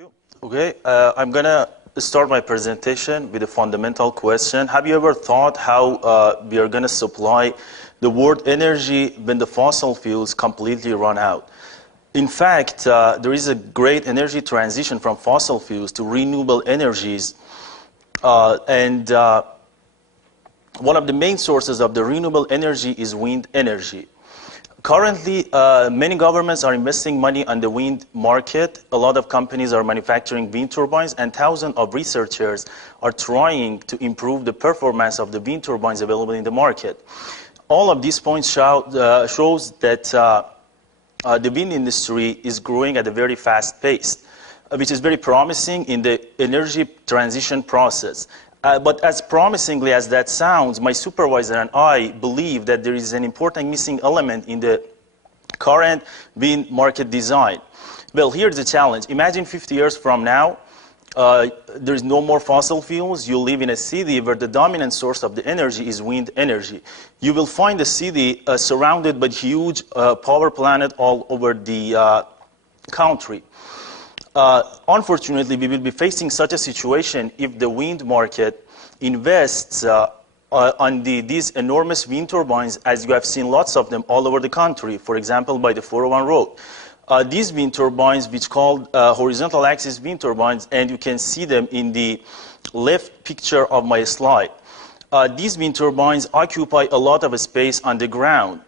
you. Okay, I'm going to start my presentation with a fundamental question. Have you ever thought how we are going to supply the world energy when the fossil fuels completely run out? In fact, there is a great energy transition from fossil fuels to renewable energies. One of the main sources of the renewable energy is wind energy. Currently, many governments are investing money on the wind market. A lot of companies are manufacturing wind turbines, and thousands of researchers are trying to improve the performance of the wind turbines available in the market. All of these points shows that the wind industry is growing at a very fast pace, which is very promising in the energy transition process. But as promisingly as that sounds, my supervisor and I believe that there is an important missing element in the current wind market design. Well, here's the challenge. Imagine 50 years from now, there is no more fossil fuels. You live in a city where the dominant source of the energy is wind energy. You will find the city surrounded by huge power plants all over the country. Unfortunately, we will be facing such a situation if the wind market invests on these enormous wind turbines, as you have seen lots of them all over the country, for example, by the 401 road. These wind turbines, which are called horizontal axis wind turbines, and you can see them in the left picture of my slide. These wind turbines occupy a lot of space on the ground.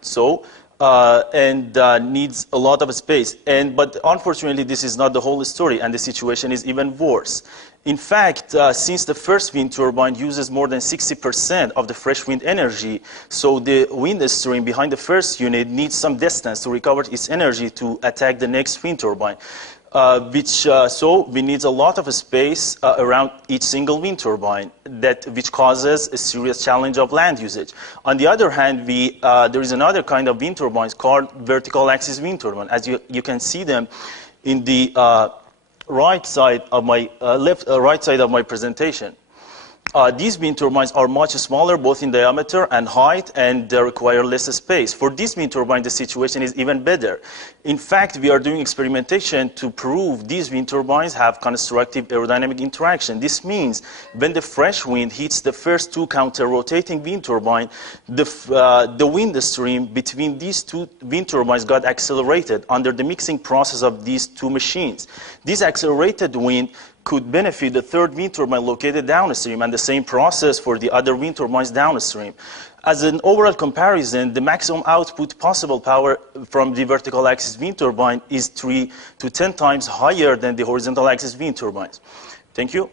Needs a lot of space. But unfortunately, this is not the whole story, and the situation is even worse. In fact, since the first wind turbine uses more than 60% of the fresh wind energy, so the wind stream behind the first unit needs some distance to recover its energy to attack the next wind turbine. So we need a lot of space around each single wind turbine, which causes a serious challenge of land usage. On the other hand, there is another kind of wind turbines called vertical axis wind turbine. As you can see them in the right side of my right side of my presentation. These wind turbines are much smaller, both in diameter and height, and they require less space. For this wind turbine, the situation is even better. In fact, we are doing experimentation to prove these wind turbines have constructive aerodynamic interaction. This means when the fresh wind hits the first two counter-rotating wind turbines, the wind stream between these two wind turbines got accelerated under the mixing process of these two machines. This accelerated wind could benefit the third wind turbine located downstream, and the same process for the other wind turbines downstream. As an overall comparison, the maximum output possible power from the vertical axis wind turbine is 3 to 10 times higher than the horizontal axis wind turbines. Thank you.